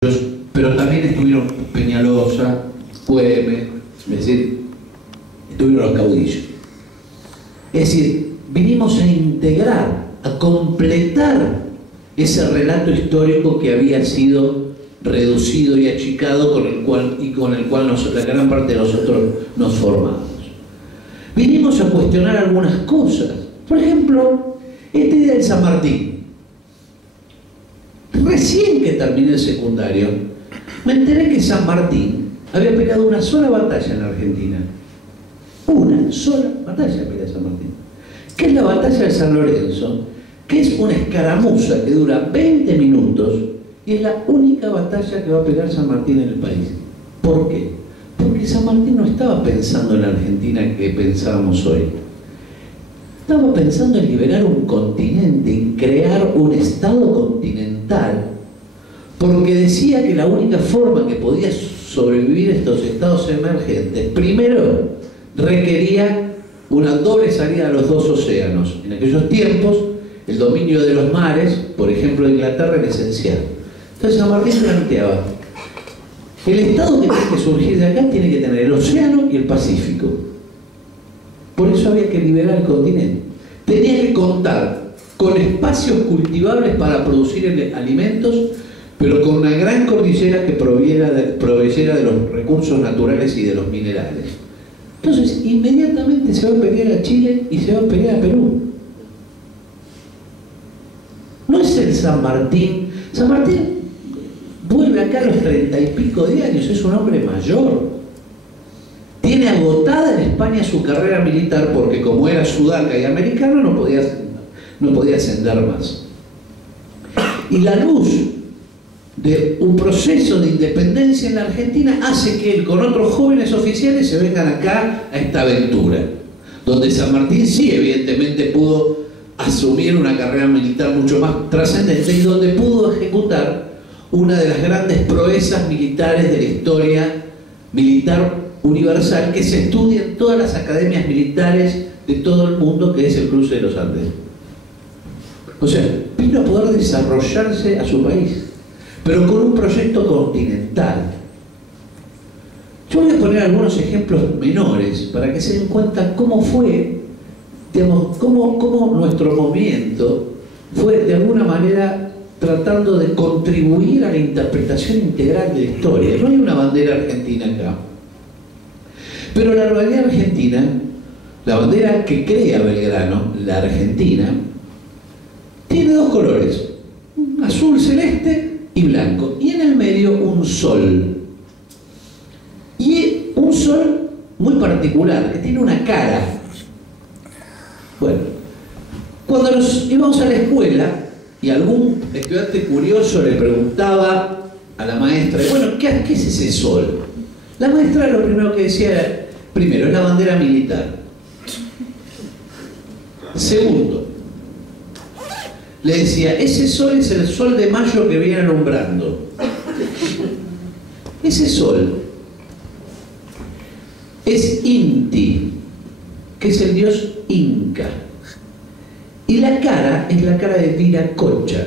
pero también estuvieron Peñalosa, Güemes, es decir, estuvieron los caudillos. Es decir, vinimos a integrar, a completar ese relato histórico que había sido reducido y achicado con el cual la gran parte de nosotros nos formamos. Vinimos a cuestionar algunas cosas. Por ejemplo, esta idea del San Martín. Recién que terminé el secundario, me enteré que San Martín había peleado una sola batalla en la Argentina. Una sola batalla pelea San Martín. Que es la batalla de San Lorenzo, que es una escaramuza que dura 20 minutos y es la única batalla que va a pelear San Martín en el país. ¿Por qué? Porque San Martín no estaba pensando en la Argentina que pensábamos hoy. Estaba pensando en liberar un continente, en crear un estado continental, porque decía que la única forma que podía sobrevivir estos estados emergentes, primero, requería una doble salida a los dos océanos. En aquellos tiempos, el dominio de los mares, por ejemplo de Inglaterra, era esencial. Entonces San Martín planteaba, el estado que tiene que surgir de acá tiene que tener el océano y el Pacífico. Por eso había que liberar el continente. Tenía que contar con espacios cultivables para producir alimentos, pero con una gran cordillera que proveyera de los recursos naturales y de los minerales. Entonces, inmediatamente se va a pelear a Chile y se va a pelear a Perú. No es el San Martín. San Martín vuelve acá a los 30 y pico de años, es un hombre mayor. Tiene agotada en España su carrera militar porque como era sudaca y americano no podía ascender más. Y la luz de un proceso de independencia en la Argentina hace que él con otros jóvenes oficiales se vengan acá a esta aventura, donde San Martín sí evidentemente pudo asumir una carrera militar mucho más trascendente y donde pudo ejecutar una de las grandes proezas militares de la historia militar universal que se estudia en todas las academias militares de todo el mundo, que es el cruce de los Andes. O sea, vino a poder desarrollarse a su país, pero con un proyecto continental. Yo voy a poner algunos ejemplos menores para que se den cuenta cómo fue, digamos, cómo nuestro movimiento fue de alguna manera tratando de contribuir a la interpretación integral de la historia. No hay una bandera argentina acá. Pero la bandera argentina, la bandera que crea Belgrano, la Argentina, tiene dos colores, azul celeste y blanco, y en el medio un sol. Y un sol muy particular, que tiene una cara. Bueno, cuando nos íbamos a la escuela y algún estudiante curioso le preguntaba a la maestra, bueno, ¿qué es ese sol? La maestra lo primero que decía era, primero, es la bandera militar. Segundo, le decía, ese sol es el sol de mayo que viene alumbrando. Ese sol es Inti, que es el dios inca. Y la cara es la cara de Viracocha.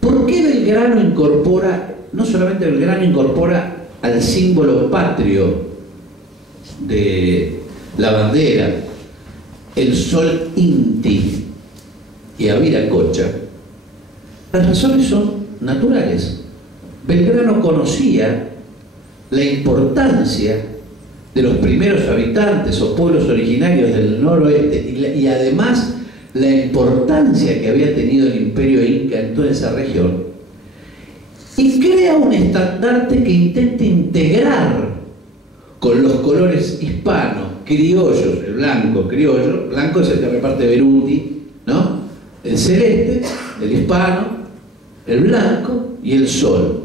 ¿Por qué Belgrano incorpora, no solamente Belgrano incorpora al símbolo patrio de la bandera, el sol Inti, y a Viracocha? Las razones son naturales. Belgrano conocía la importancia de los primeros habitantes o pueblos originarios del noroeste y además la importancia que había tenido el imperio inca en toda esa región, y crea un estandarte que intenta integrar con los colores hispanos, criollos, el blanco, criollo, blanco es el que reparte Beruti, ¿no? El celeste, el hispano, el blanco y el sol.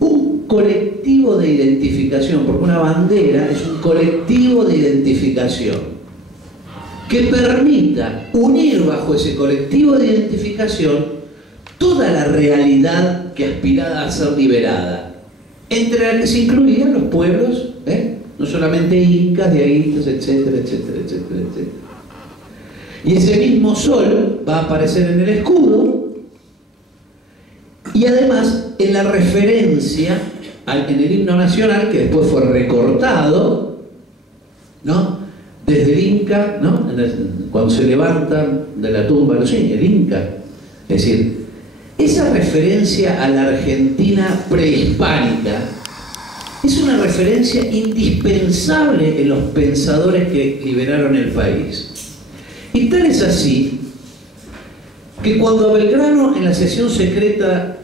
Un colectivo de identificación, porque una bandera es un colectivo de identificación que permita unir bajo ese colectivo de identificación toda la realidad que aspiraba a ser liberada, entre la que se incluían los pueblos, no solamente incas, diaguitas, etcétera, etcétera, etcétera, etcétera. Y ese mismo sol va a aparecer en el escudo Y además, en la referencia en el himno nacional, que después fue recortado, ¿no? Desde el Inca, ¿no? Cuando se levantan de la tumba, no sé, el Inca. Es decir, esa referencia a la Argentina prehispánica es una referencia indispensable en los pensadores que liberaron el país. Y tal es así que cuando a Belgrano, en la sesión secreta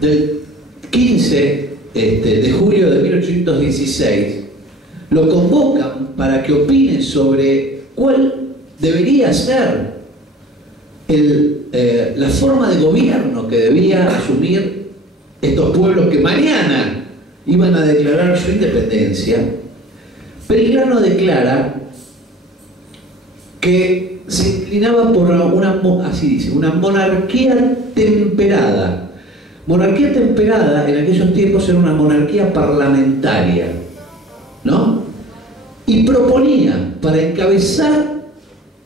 del 15 de julio de 1816, lo convocan para que opine sobre cuál debería ser la forma de gobierno que debía asumir estos pueblos que mañana iban a declarar su independencia, Belgrano declara que se inclinaba por una monarquía temperada. Monarquía temperada en aquellos tiempos era una monarquía parlamentaria, ¿no? Y proponía para encabezar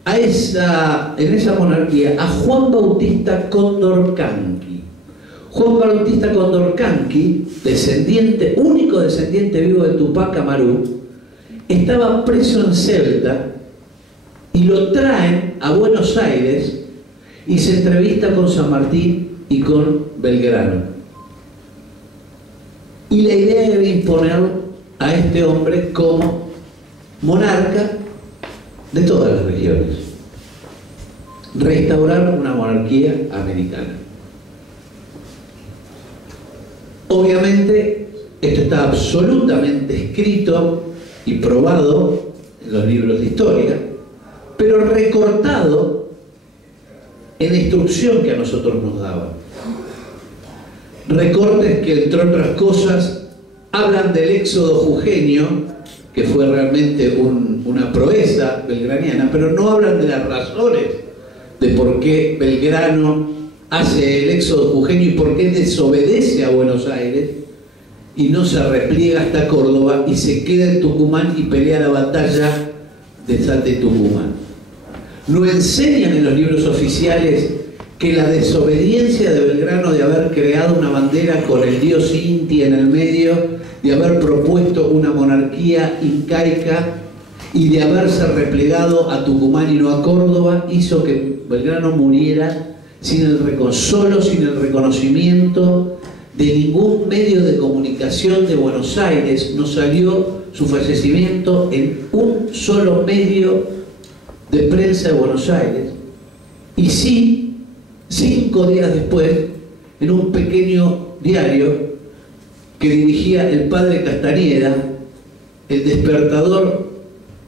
en esa monarquía a Juan Bautista Condorcanqui. Juan Bautista Condorcanqui, único descendiente vivo de Tupac Amaru, estaba preso en Ceuta y lo traen a Buenos Aires y se entrevista con San Martín y con Belgrano. Y la idea era imponer a este hombre como monarca de todas las regiones. Restaurar una monarquía americana. Obviamente, esto está absolutamente escrito y probado en los libros de historia, pero recortado en la instrucción que a nosotros nos daban. Recortes que, entre otras cosas, hablan del éxodo jujeño, que fue realmente una proeza belgraniana, pero no hablan de las razones de por qué Belgrano hace el éxodo jujeño y por qué desobedece a Buenos Aires y no se repliega hasta Córdoba y se queda en Tucumán y pelea la batalla de Salta y Tucumán. No enseñan en los libros oficiales que la desobediencia de Belgrano de haber creado una bandera con el dios Inti en el medio, de haber propuesto una monarquía incaica y de haberse replegado a Tucumán y no a Córdoba, hizo que Belgrano muriera solo sin el reconocimiento de ningún medio de comunicación de Buenos Aires. No salió su fallecimiento en un solo medio de prensa de Buenos Aires, y sí, 5 días después, en un pequeño diario que dirigía el padre Castañeda, el despertador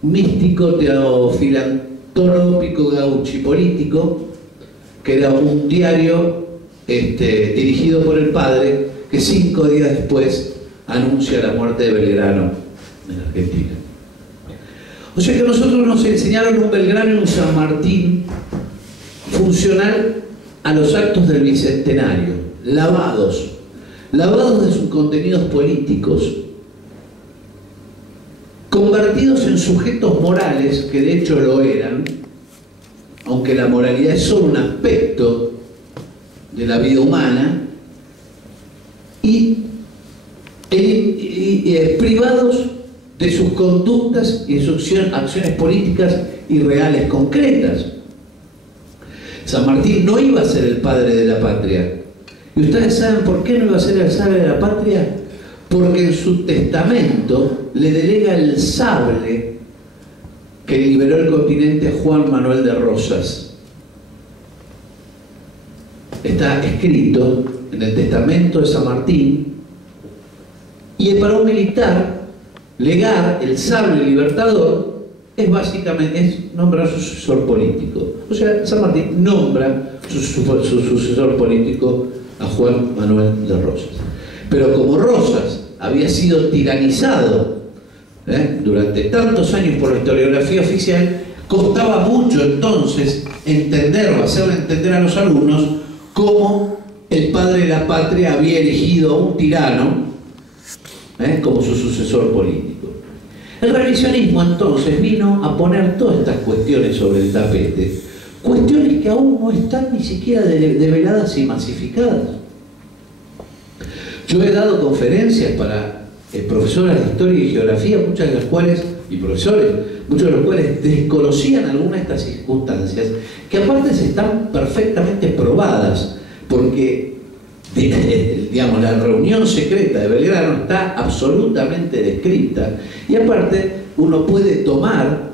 místico, teofilantrópico, gauchipolítico, que era un diario dirigido por el padre, que 5 días después anuncia la muerte de Belgrano en Argentina. O sea que a nosotros nos enseñaron un Belgrano y un San Martín funcional a los actos del Bicentenario, lavados de sus contenidos políticos, convertidos en sujetos morales, que de hecho lo eran, aunque la moralidad es solo un aspecto de la vida humana, y privados de sus conductas y de sus acciones políticas y reales concretas. San Martín no iba a ser el padre de la patria. ¿Y ustedes saben por qué no iba a ser el padre de la patria? Porque en su testamento le delega el sable que liberó el continente a Juan Manuel de Rosas. Está escrito en el testamento de San Martín, y para un militar legar el sable libertador es básicamente nombrar su sucesor político. O sea, San Martín nombra su sucesor político a Juan Manuel de Rosas. Pero como Rosas había sido tiranizado durante tantos años por la historiografía oficial, costaba mucho entonces entender o hacerle entender a los alumnos cómo el padre de la patria había elegido a un tirano como su sucesor político. El revisionismo entonces vino a poner todas estas cuestiones sobre el tapete, cuestiones que aún no están ni siquiera develadas y masificadas. Yo he dado conferencias para profesoras de historia y geografía, muchas de las cuales, y profesores, muchos de los cuales desconocían algunas de estas circunstancias, que aparte están perfectamente probadas, porque digamos, la reunión secreta de Belgrano está absolutamente descrita, y aparte uno puede tomar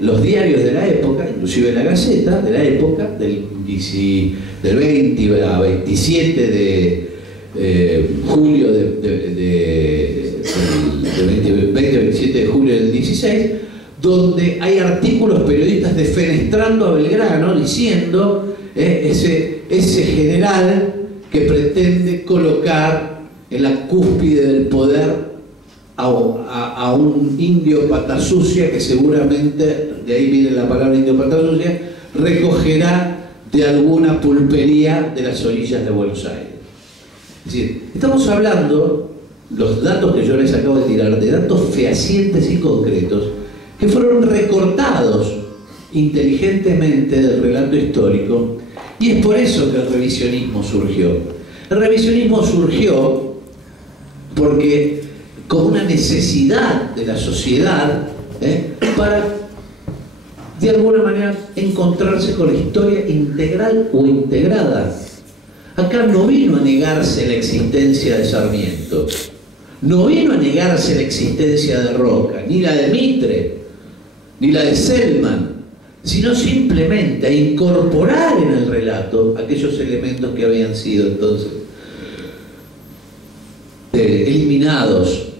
los diarios de la época, inclusive la Gaceta de la época, del 20 a 27 de julio de 20-27 de julio del 16, donde hay artículos periodistas defenestrando a Belgrano, diciendo ese general que pretende colocar en la cúspide del poder a un indio pata sucia, que seguramente, de ahí viene la palabra indio pata sucia, recogerá de alguna pulpería de las orillas de Buenos Aires. Es decir, estamos hablando, los datos que yo les acabo de tirar, de datos fehacientes y concretos que fueron recortados inteligentemente del relato histórico, y es por eso que el revisionismo surgió. El revisionismo surgió porque como una necesidad de la sociedad para, de alguna manera, encontrarse con la historia integral o integrada. Acá no vino a negarse la existencia de Sarmiento, no vino a negarse la existencia de Roca, ni la de Mitre, ni la de Selman, sino simplemente a incorporar en el relato aquellos elementos que habían sido entonces eliminados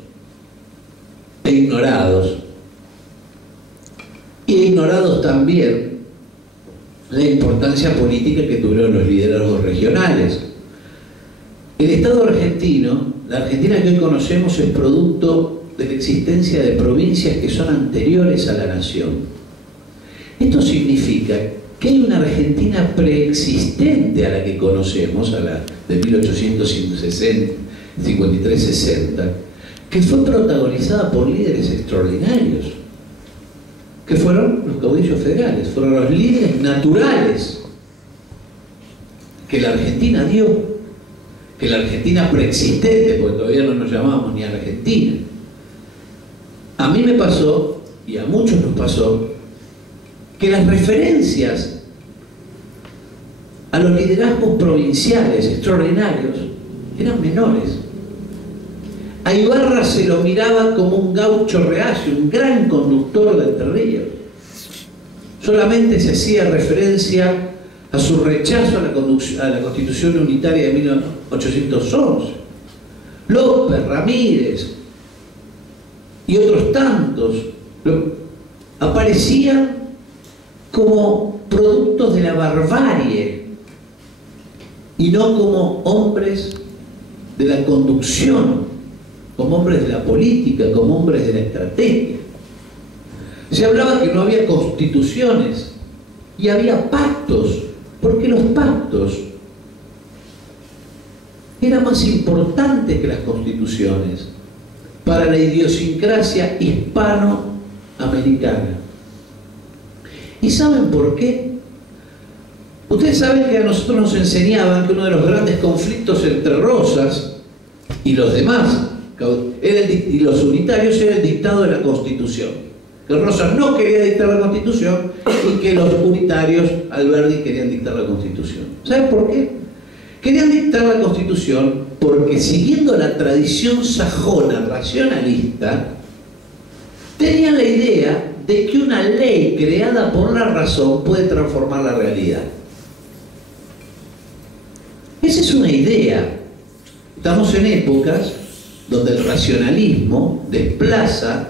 e ignorados, y ignorados también la importancia política que tuvieron los liderazgos regionales. El Estado argentino, la Argentina que hoy conocemos, es producto de la existencia de provincias que son anteriores a la nación. Esto significa que hay una Argentina preexistente a la que conocemos, a la de 1853-60, que fue protagonizada por líderes extraordinarios, que fueron los caudillos federales, fueron los líderes naturales que la Argentina dio, que la Argentina preexistente, porque todavía no nos llamábamos ni Argentina. A mí me pasó, y a muchos nos pasó, que las referencias a los liderazgos provinciales extraordinarios eran menores. A Ibarra se lo miraba como un gaucho reacio, un gran conductor de Entre Ríos. Solamente se hacía referencia a su rechazo a la Constitución Unitaria de 1811. López, Ramírez y otros tantos aparecían como productos de la barbarie y no como hombres de la conducción, como hombres de la política, como hombres de la estrategia. Se hablaba que no había constituciones y había pactos, porque los pactos eran más importantes que las constituciones para la idiosincrasia hispanoamericana. ¿Y saben por qué? Ustedes saben que a nosotros nos enseñaban que uno de los grandes conflictos entre Rosas y los demás, y los unitarios, era el dictado de la Constitución. Que Rosas no quería dictar la Constitución y que los unitarios, Alberdi, querían dictar la Constitución. ¿Saben por qué? Querían dictar la Constitución porque, siguiendo la tradición sajona racionalista, tenían la idea de que una ley creada por la razón puede transformar la realidad. Esa es una idea. Estamos en épocas donde el racionalismo desplaza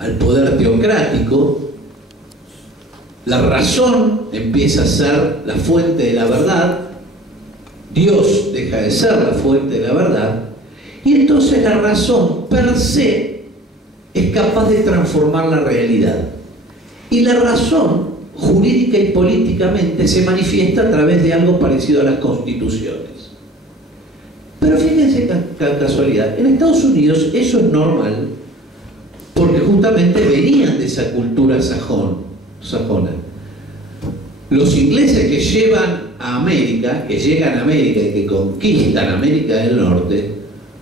al poder teocrático, la razón empieza a ser la fuente de la verdad, Dios deja de ser la fuente de la verdad, y entonces la razón per se es capaz de transformar la realidad. Y la razón, jurídica y políticamente, se manifiesta a través de algo parecido a las constituciones. Pero fíjense qué casualidad, en Estados Unidos eso es normal, porque justamente venían de esa cultura sajona. Los ingleses que llevan a América, que llegan a América y que conquistan América del Norte,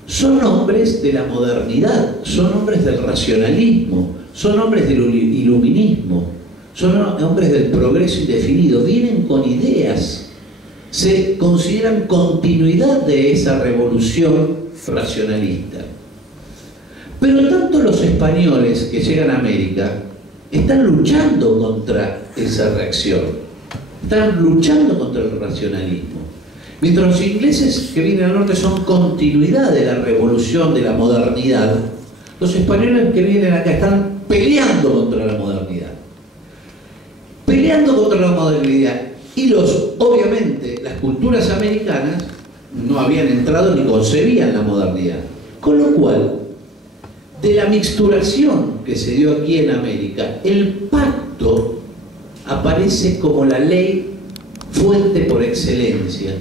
son hombres de la modernidad, son hombres del racionalismo, son hombres del iluminismo, son hombres del progreso indefinido, vienen con ideas, se consideran continuidad de esa revolución racionalista. Pero tanto los españoles que llegan a América están luchando contra esa reacción, están luchando contra el racionalismo. Mientras los ingleses que vienen al norte son continuidad de la revolución, de la modernidad, los españoles que vienen acá están peleando contra la modernidad. Peleando contra la modernidad. Y obviamente, las culturas americanas no habían entrado ni concebían la modernidad. Con lo cual, de la mixturación que se dio aquí en América, el pacto aparece como la ley fuente por excelencia.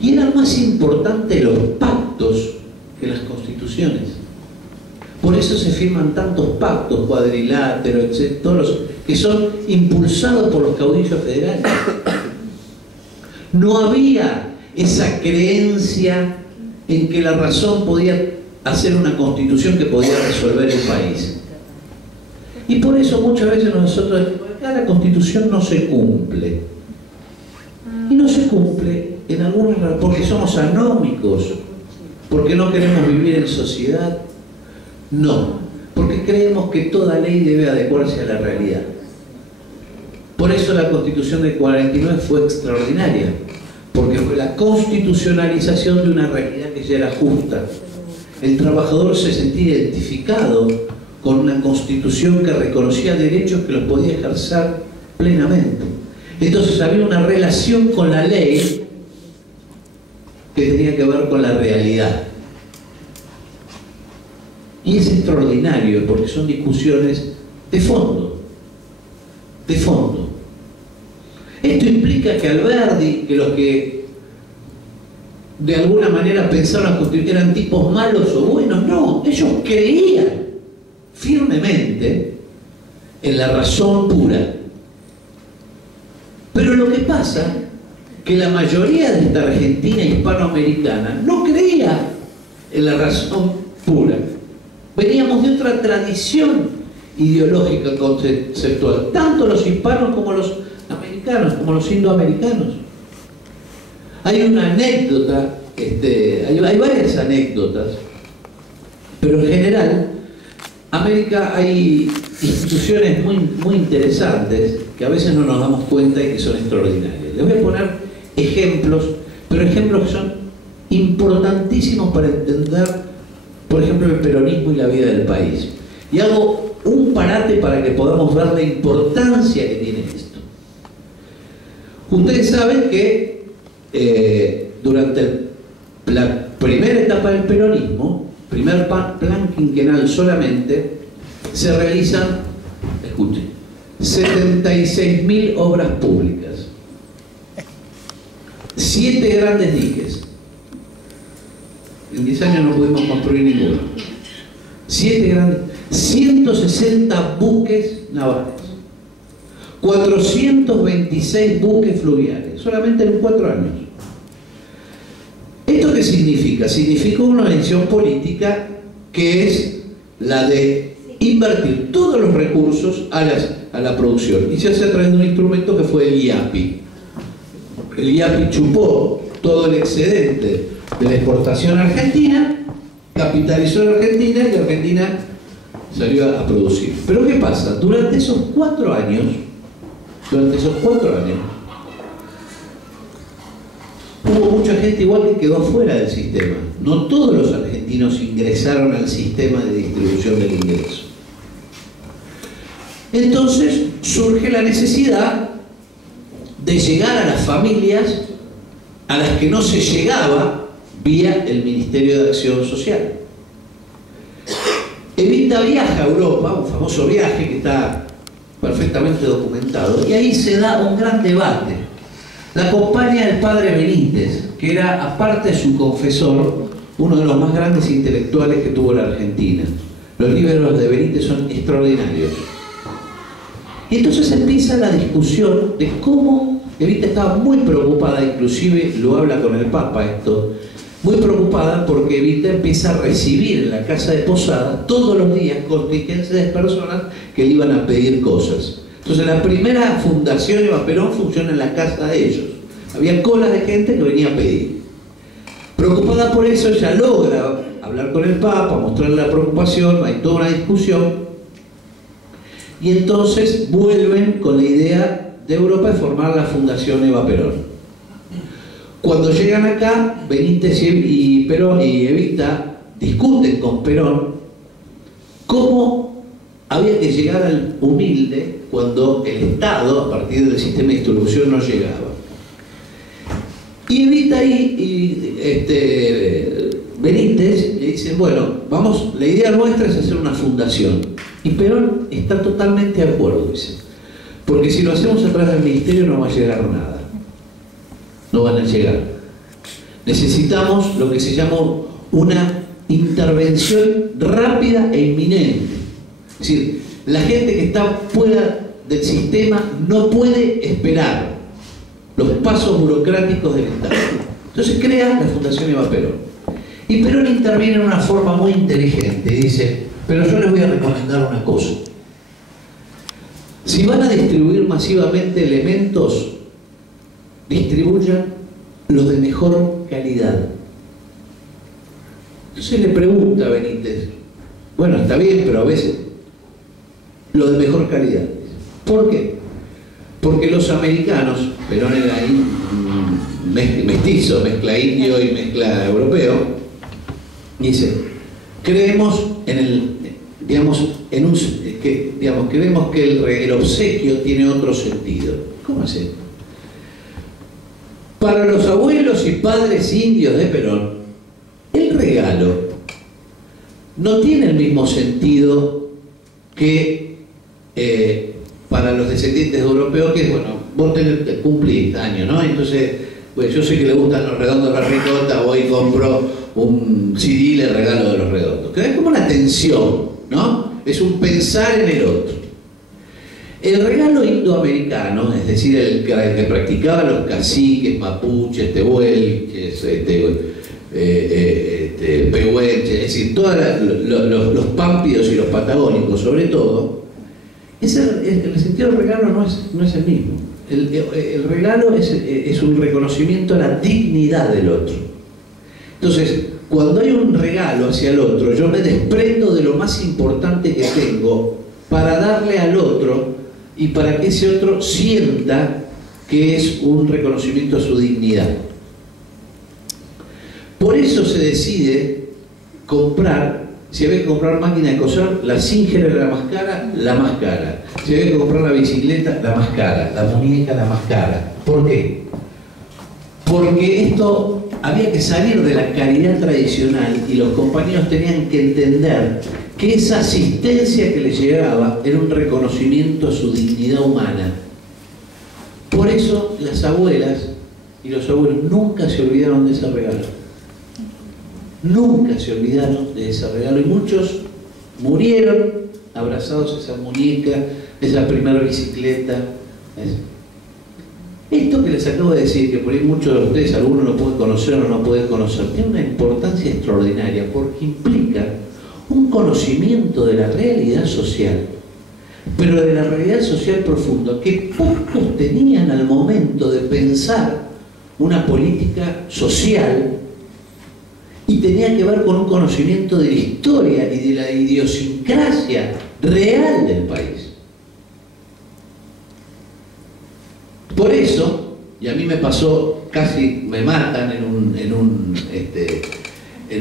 Y eran más importantes los pactos que las constituciones. Por eso se firman tantos pactos, cuadriláteros, etc., todos los que son impulsados por los caudillos federales. No había esa creencia en que la razón podía hacer una constitución que podía resolver el país. Y por eso muchas veces nosotros decimos, acá la constitución no se cumple. Y no se cumple en algunas porque somos anómicos, porque no queremos vivir en sociedad. No, porque creemos que toda ley debe adecuarse a la realidad. Por eso la Constitución del 49 fue extraordinaria, porque fue la constitucionalización de una realidad que ya era justa. El trabajador se sentía identificado con una Constitución que reconocía derechos que los podía ejercer plenamente. Entonces había una relación con la ley que tenía que ver con la realidad. Y es extraordinario porque son discusiones de fondo. De fondo. Esto implica que Alberdi, que los que de alguna manera pensaron que eran tipos malos o buenos, no, ellos creían firmemente en la razón pura. Pero lo que pasa que la mayoría de esta Argentina hispanoamericana no creía en la razón pura. Veníamos de otra tradición ideológica conceptual, tanto los hispanos como los americanos, como los indoamericanos. Hay una anécdota, hay varias anécdotas, pero en general, América hay instituciones muy interesantes que a veces no nos damos cuenta y que son extraordinarias. Les voy a poner ejemplos, pero ejemplos que son importantísimos para entender, por ejemplo, el peronismo y la vida del país. Y hago un parate para que podamos ver la importancia que tiene esto. Ustedes saben que durante la primera etapa del peronismo, primer plan quinquenal solamente, se realizan, escuchen, 76.000 obras públicas, 7 grandes diques. En 10 años no pudimos construir ninguno. 7 grandes, 160 buques navales, 426 buques fluviales, solamente en 4 años. ¿Esto qué significa? Significa una decisión política que es la de invertir todos los recursos a la producción. Y se hace a través de un instrumento que fue el IAPI. El IAPI chupó todo el excedente de la exportación argentina, capitalizó en Argentina y Argentina salió a producir. Pero ¿qué pasa? Durante esos 4 años, hubo mucha gente igual que quedó fuera del sistema. No todos los argentinos ingresaron al sistema de distribución del ingreso. Entonces surge la necesidad de llegar a las familias a las que no se llegaba vía el Ministerio de Acción Social. Evita viaja a Europa, un famoso viaje que está perfectamente documentado, y ahí se da un gran debate. La acompaña el padre Benítez, que era, aparte de su confesor, uno de los más grandes intelectuales que tuvo la Argentina. Los libros de Benítez son extraordinarios. Y entonces empieza la discusión de cómo Evita estaba muy preocupada, inclusive lo habla con el Papa esto, muy preocupada porque Evita empieza a recibir en la casa de Posada todos los días contingencias de personas que le iban a pedir cosas. Entonces la primera fundación Eva Perón funciona en la casa de ellos. Había colas de gente que venía a pedir. Preocupada por eso, ella logra hablar con el Papa, mostrarle la preocupación, hay toda una discusión, y entonces vuelven con la idea de Europa de formar la Fundación Eva Perón. Cuando llegan acá, Benítez y Perón y Evita discuten con Perón cómo había que llegar al humilde cuando el Estado, a partir del sistema de distribución, no llegaba. Y Evita y Benítez le dicen, bueno, vamos, la idea nuestra es hacer una fundación. Y Perón está totalmente de acuerdo, dice, porque si lo hacemos a través del ministerio no va a llegar nada. No van a llegar. Necesitamos lo que se llama una intervención rápida e inminente. Es decir, la gente que está fuera del sistema no puede esperar los pasos burocráticos del Estado. Entonces crea la Fundación Eva Perón. Y Perón interviene de una forma muy inteligente. Dice, pero yo les voy a recomendar una cosa. Si van a distribuir masivamente elementos, distribuyan los de mejor calidad. Entonces le pregunta a Benítez, bueno, está bien, pero a veces lo de mejor calidad. ¿Por qué? Porque los americanos, Perón era ahí mestizo, mezcla indio y mezcla europeo, dice, creemos en el, creemos que el obsequio tiene otro sentido. ¿Cómo es esto? Para los abuelos y padres indios de Perón, el regalo no tiene el mismo sentido que para los descendientes europeos, que es, bueno, vos cumplís años, ¿no? Entonces, pues yo sé que le gustan los redondos de la ricota, voy y compro un CD y le regalo de los redondos. Que es como una tensión, ¿no? Es un pensar en el otro. El regalo indoamericano, es decir, el que practicaba los caciques, mapuches, tehuelches, pehuenches, es decir, todos los pámpidos y los patagónicos sobre todo, el sentido del regalo no es el mismo. El regalo es un reconocimiento a la dignidad del otro. Entonces, cuando hay un regalo hacia el otro, yo me desprendo de lo más importante que tengo para darle al otro y para que ese otro sienta que es un reconocimiento a su dignidad. Por eso se decide comprar, si había que comprar máquina de coser, la Singer era la más cara, la más cara. Si había que comprar la bicicleta, la más cara, la muñeca, la más cara. ¿Por qué? Porque esto había que salir de la caridad tradicional y los compañeros tenían que entender que esa asistencia que les llegaba era un reconocimiento a su dignidad humana. Por eso las abuelas y los abuelos nunca se olvidaron de ese regalo. Nunca se olvidaron de ese regalo y muchos murieron abrazados a esa muñeca, esa primera bicicleta. Esto que les acabo de decir, que por ahí muchos de ustedes, algunos lo pueden conocer o no pueden conocer, tiene una importancia extraordinaria porque implica un conocimiento de la realidad social, pero de la realidad social profunda, que pocos tenían al momento de pensar una política social, y tenía que ver con un conocimiento de la historia y de la idiosincrasia real del país. Por eso, y a mí me pasó, casi me matan en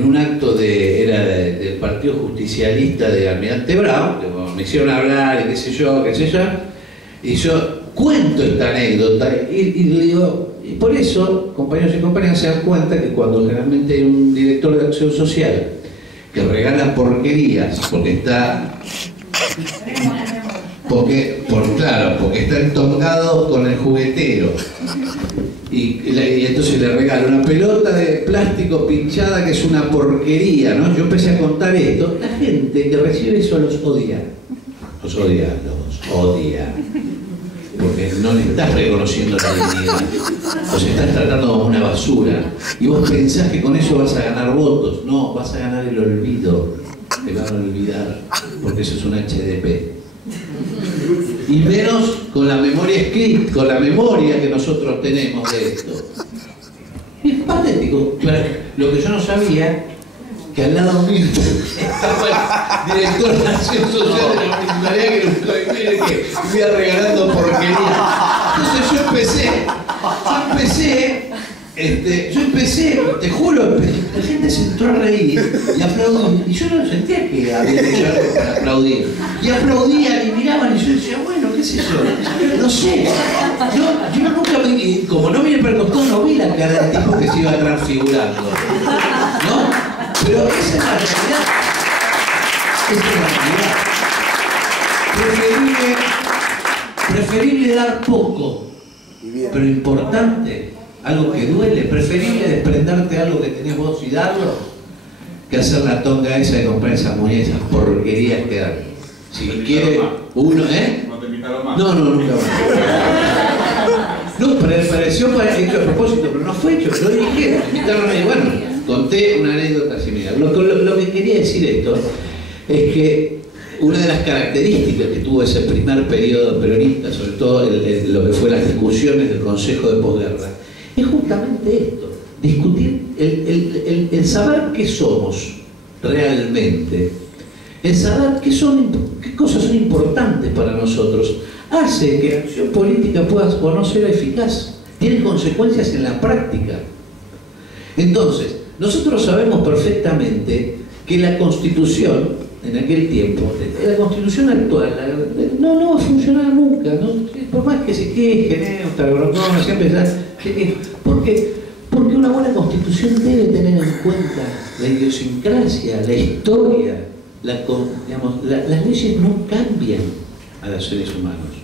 un acto del Partido Justicialista de Almirante Brown, que me hicieron hablar y qué sé yo, y yo cuento esta anécdota y le digo, y por eso, compañeros y compañeras, se dan cuenta que cuando generalmente hay un director de acción social que regala porquerías porque está entongado con el juguetero y entonces le regala una pelota de plástico pinchada que es una porquería, ¿no? Yo empecé a contar esto, la gente que recibe eso los odia. porque no le estás reconociendo la dignidad, los estás tratando como una basura, y vos pensás que con eso vas a ganar votos. No, vas a ganar el olvido, te van a olvidar, porque eso es un HDP. Y menos con la memoria escrita, con la memoria que nosotros tenemos de esto. Es patético. Lo que yo no sabía, que al lado mío estaba el director de Acción Social de la Municipalidad, que me iba regalando porquería. Entonces yo empecé, te juro, la gente se entró a reír y aplaudir, y yo no sentía que había hecho algo para aplaudir. Y aplaudían y miraban, y yo decía, bueno, qué sé yo, no sé. Yo nunca vi, como no vi el percostón, no vi la cara del tipo que se iba transfigurando, ¿no? Pero esa es la realidad. Esa es la realidad. Preferible dar poco, pero importante, algo que duele. Preferible desprenderte de algo que tenés vos y darlo, que hacer la tonga esa de comprar esas monedas, esas porquerías que dan. Si quiere uno, ¿eh? ¿No te invitaron más? No, nunca más. No, pareció para hecho a propósito, pero no fue hecho. Lo dije, me invitaron ahí. Bueno, conté una anécdota similar. Lo que quería decir esto es que una de las características que tuvo ese primer periodo peronista, sobre todo lo que fue las discusiones del Consejo de Posguerra, es justamente esto: discutir el saber qué somos realmente, el saber qué cosas son importantes para nosotros, hace que la acción política pueda o no ser eficaz, tiene consecuencias en la práctica. Entonces, nosotros sabemos perfectamente que la Constitución, en aquel tiempo, la Constitución actual, no va a funcionar nunca, ¿no? Por más que se quejen, siempre porque una buena Constitución debe tener en cuenta la idiosincrasia, la historia, las leyes no cambian a los seres humanos,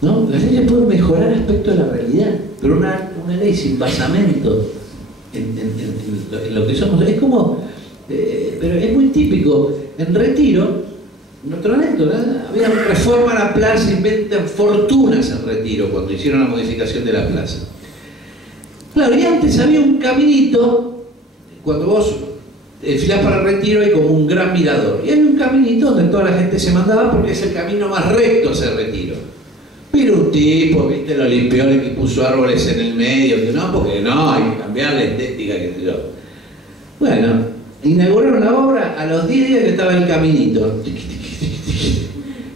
¿no? Las leyes pueden mejorar aspectos de la realidad, pero una ley sin basamento en lo que somos, es como, pero es muy típico, en Retiro, en otro momento, ¿no? Había una reforma a la plaza, inventan fortunas en Retiro cuando hicieron la modificación de la plaza. Claro, y antes había un caminito, cuando vos desfilás para el Retiro hay como un gran mirador, y hay un caminito donde toda la gente se mandaba porque es el camino más recto hacia el Retiro. Pero un tipo, viste, lo limpió y puso árboles en el medio, que no, porque no, hay que cambiar la estética, que sé yo. Bueno, inauguraron la obra a los 10 días que estaba el caminito.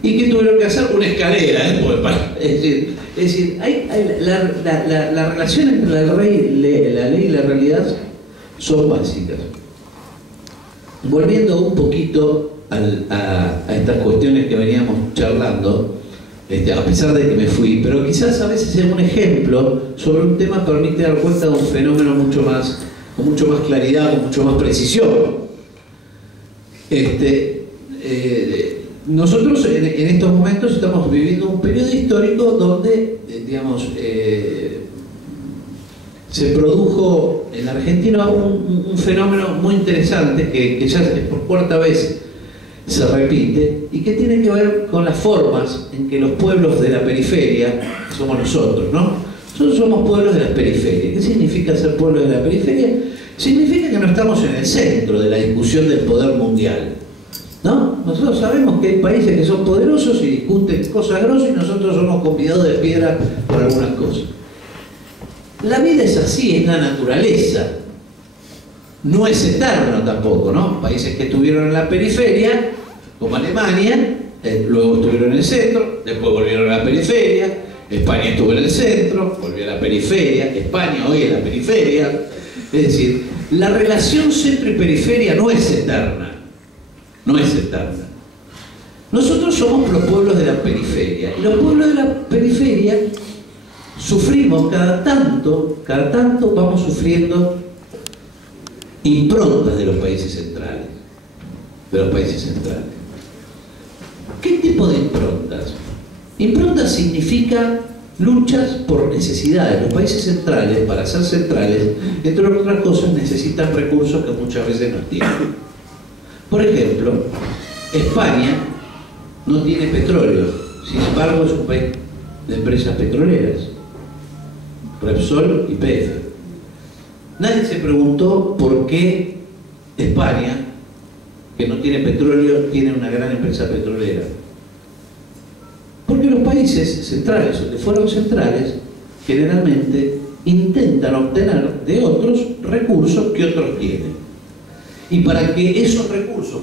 ¿Y qué tuvieron que hacer? Una escalera, ¿eh? Es decir, la relación entre la ley y la realidad son básicas. Volviendo un poquito a estas cuestiones que veníamos charlando, a pesar de que me fui, pero quizás a veces es un ejemplo sobre un tema que permite dar cuenta de un fenómeno con mucho más claridad, con mucho más precisión. Nosotros en estos momentos estamos viviendo un periodo histórico donde, se produjo en la Argentina un fenómeno muy interesante que ya por cuarta vez se repite y que tiene que ver con las formas en que los pueblos de la periferia, somos nosotros, ¿no? Nosotros somos pueblos de las periferias. ¿Qué significa ser pueblo de la periferia? Significa que no estamos en el centro de la discusión del poder mundial, ¿no? Nosotros sabemos que hay países que son poderosos y discuten cosas grosas y nosotros somos convidados de piedra por algunas cosas. La vida es así, es la naturaleza. No es eterno tampoco, ¿no? Países que estuvieron en la periferia, como Alemania, luego estuvieron en el centro, después volvieron a la periferia. España estuvo en el centro, volvió a la periferia. España hoy es la periferia. Es decir, la relación centro y periferia no es eterna. No es eterna. Nosotros somos los pueblos de la periferia. Y los pueblos de la periferia sufrimos cada tanto vamos sufriendo improntas de los países centrales. ¿Qué tipo de improntas? Improntas significa luchas por necesidades. Los países centrales, para ser centrales, entre otras cosas, necesitan recursos que muchas veces no tienen. Por ejemplo, España no tiene petróleo, Sin embargo, es un país de empresas petroleras, Repsol y PF. Nadie se preguntó por qué España, que no tiene petróleo, tiene una gran empresa petrolera. Porque los países centrales o de fueron centrales generalmente intentan obtener de otros recursos que otros tienen. Y para que esos recursos